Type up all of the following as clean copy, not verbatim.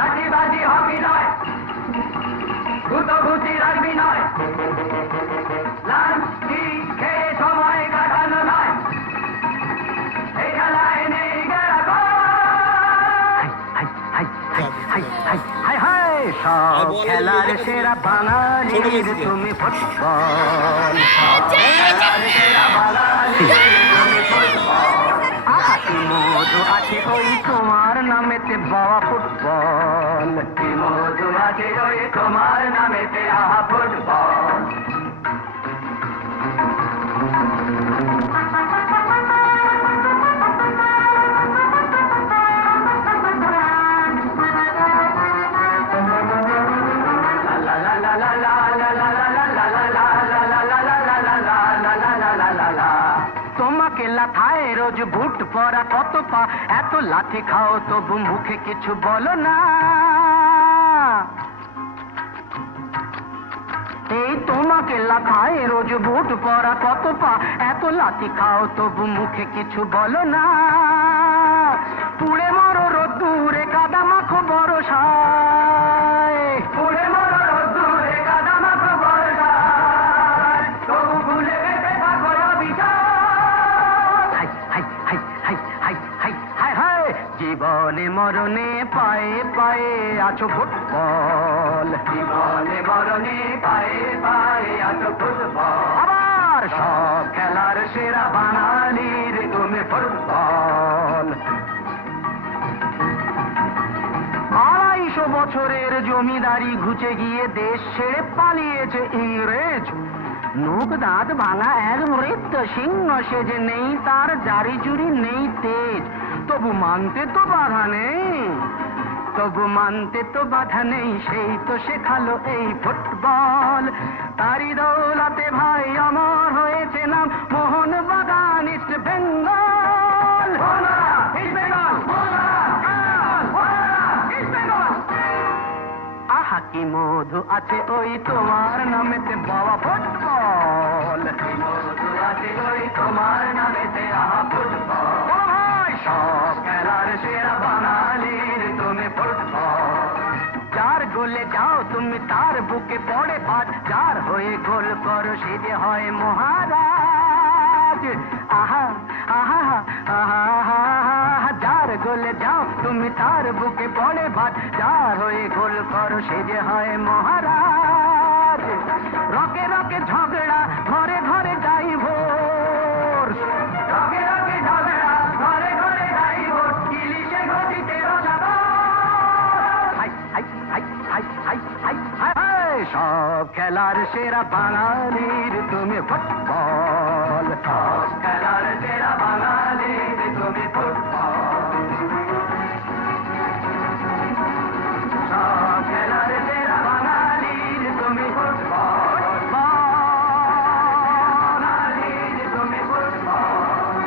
লাঠিবাজি hockey নয়, গুতগুতি রাখবি নয়, লাঞ্চি খেয়ে সময় কাটানো নয়, এই খেলায় নেই সব খেলার সেরা বাঙালি তুমি ফুটবল, খেলার সেরা বাঙালি তুমি ফুটবল, কি মধু আছে ওই তোমার নামেতে বাবা ফুটবল, কি মধু আছে ওই তোমার নামেতে আহা ফুটবল। তোমাকে লাথায় রোজ বুট পরা কত পা, এত লাঠি খাও তবু মুখে কিছু বলো না, এই তোমাকে লাথায় রোজ বুট পরা কত পা, এত লাঠি খাও তবু মুখে কিছু বলো না, পুড়ে মরো রোদ্দুরে কাদা মাখো বরসায়, পুড়ে মরো রোদ্দুরে কাদা মাখো বরসায়, তবু ভুলে গেছে থাকো অবিচার। জীবনে মরণে পায়ে পায়ে আছো ফুটবল, জীবনে মরণে পায়ে পায়ে আছো ফুটবল, আবার সব খেলার সেরা বাঙালির তুমি ফুটবল। 250 বছরের জমিদারি ঘুচে গিয়ে দেশ ছেড়ে পালিয়েছে ইংরেজ, নূক দাঁত ভাঙা এক মৃত্যু সিংহ সেজে, নেই তার জারি জুরি নেই তেজ, তবু মানতে তো বাধা নেই, তবু মানতে তো বাধা নেই, সেই তো শেখালো এই ফুটবল, তারি দৌলতে ভাই আমার হয়েছে নাম Mohun Bagan east Bengal, east Bengal, east Bengal. আহা কি মধু আছে ওই তোমার নামেতে বাবা ফুটবল, কি মধু আছে ওই তোমার নামেতে আহা ফুটবল, সব খেলার সেরা বাঙালির তুমি ফুটবল, যার গোলে যাও তুমি তার বুকে পড়ে ভাত, যার হয়ে গোল করো সে যে হয় মহারাজ, আহা আহা আহা আহা, যার গোলে যাও তুমি তার বুকে পড়ে ভাত, যার হয়ে গোল করো সে যে হয় মহারাজ, রকে রকে ঝগড়া ঘরে ঘরে ডাইভোর্স, রকে রকে ঝগড়া ঘরে ঘরে ডাইভোর্স, ইলিশে ঘটিতে রসাতল, সব খেলার সেরা বাঙালির তুমি ফুটবল, সব খেলার সেরা বাঙালির তুমি ফুটবল, সব খেলার সেরা বাঙালির তুমি ফুটবল, বাঙালির তুমি ফুটবল,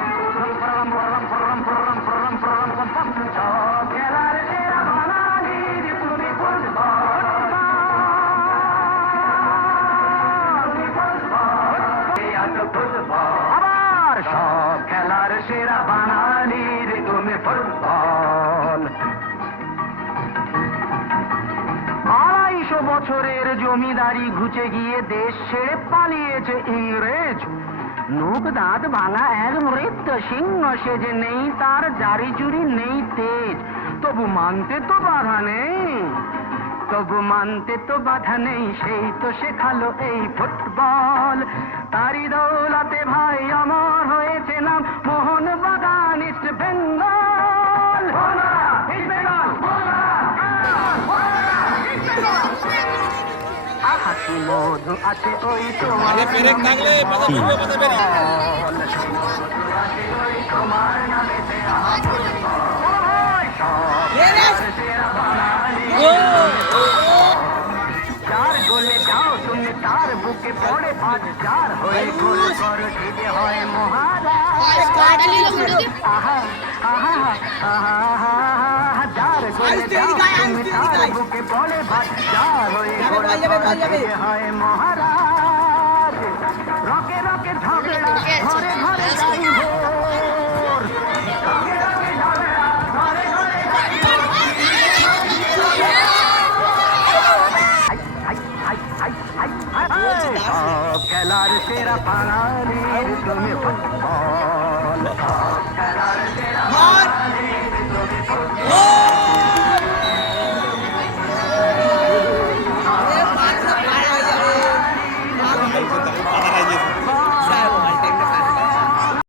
সব খেলার সেরা বাঙালির তুমি ফুটবল, আবার সব খেলার সেরা বাঙালির তুমি ফুটবল। 250 বছরের জমিদারি ঘুচে গিয়ে দেশ ছেড়ে পালিয়েছে ইংরেজ, নূক দাঁত ভাঙা এক মৃত্যু সিংহ সেজে, নেই তার জারি জুরি নেই তেজ, তবু মানতে তো বাধা নেই, তবু মানতে তো বাধা নেই, সেই তো শেখালো এই ফুটবল, তারি দৌলতে ভাই আমার হয়েছে নাম মোহনবাগান ইস্ট বেঙ্গল, ইস্ট বেঙ্গল, আহা কি মধু আছে ওই তোমার নামেতে আহা ফুটবল, সেরা বাঙালি, যার গোলে যাও তুমি তার বুকে পড়ে ভাত, যার হয়ে গোল করো সে যে হয় মহারাজ, আহা আহা আহা, যার গোলে যাও তুমি তার বুকে পড়ে ভাত, যার হয়ে গোল করো সে যে হয় মহারাজ, রকে রকে ঝগড়া ঘরে ঘরে ডাইভোর্স, রকে রকে ঝগড়া ঘরে ঘরে ডাইভোর্স, বাংলার সেরা বাঙালি তুমি ফুটবল